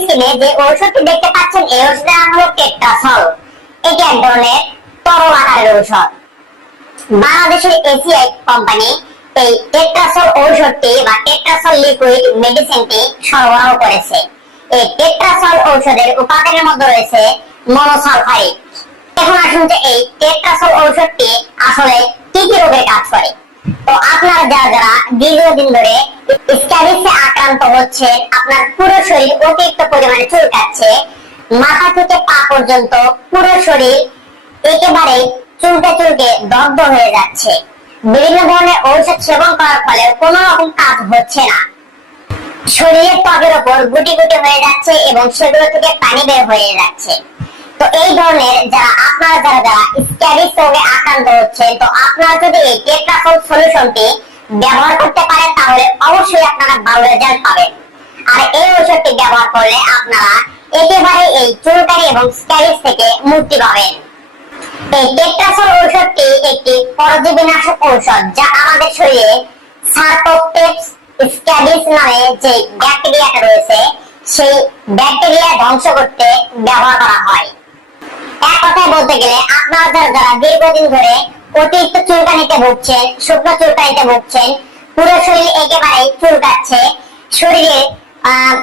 স্ক্রিনে যে ঔষধটি দেখতে পাচ্ছেন এই ওষুধের নাম হলো টেট্রাসল এটি এক ধরনের তরল আকারের ঔষধ বাংলাদেশের এসিআই কোম্পানি এই টেট্রাসল ঔষধটি বা টেট্রাসল লিকুইড মেডিসিনটি সরবরাহ করেছে। এই টেট্রাসল ঔষধের উপাদানের মধ্যে রয়েছে মনোসালফাইড এখন আসুন যে এই টেট্রাসল ঔষধটি আসলে কি কি রোগের কাজ করে? তো আপনারা যারা যারা দীর্ঘদিন ধরে স্ক্যাবিসে আক্রান্ত হচ্ছেন আপনার পুরো শরীর অতিরিক্ত পরিমাণে চুলকাচ্ছে, মাথা থেকে পা পর্যন্ত পুরো শরীর একেবারে চুলকে চুলকে দগ্ধ হয়ে যাচ্ছে। বিভিন্ন ধরনের ঔষধ সেবন করার ফলে কোনো রকম কাজ হচ্ছে না। শরীরের ত্বকের ওপর গুটি গুটি হয়ে যাচ্ছে এবং সেগুলো থেকে পানি বের হয়ে যাচ্ছে। তো এই ধরনের যারা আপনারা যারা যারা আক্রান্ত হচ্ছেন, তো আপনারা যদি এই টেট্রাফল সলিউশনটি ব্যবহার করতে পারেন, তাহলে অবশ্যই আপনারা ভালো রেজাল্ট পাবেন। আর এই ঔষধটি ব্যবহার করলে আপনারা একেবারে এই চুলকানি এবং থেকে মুক্তি পাবেন। এই টেট্রাসল ঔষধটি একটি পরজীবীনাশক ঔষধ, যা আমাদের শরীরে সার্কোপটেপস স্ক্যাবিস নামে যে ব্যাকটেরিয়াটা রয়েছে, সেই ব্যাকটেরিয়া ধ্বংস করতে ব্যবহার করা হয়। এক কথায় বলতে গেলে আপনারা যারা যারা দীর্ঘদিন ধরে অতিরিক্ত চুলকানিতে ভুগছেন, শুকনো চুলকানিতে ভুগছেন, পুরো শরীর একেবারে চুলকাচ্ছে শরীরে আহ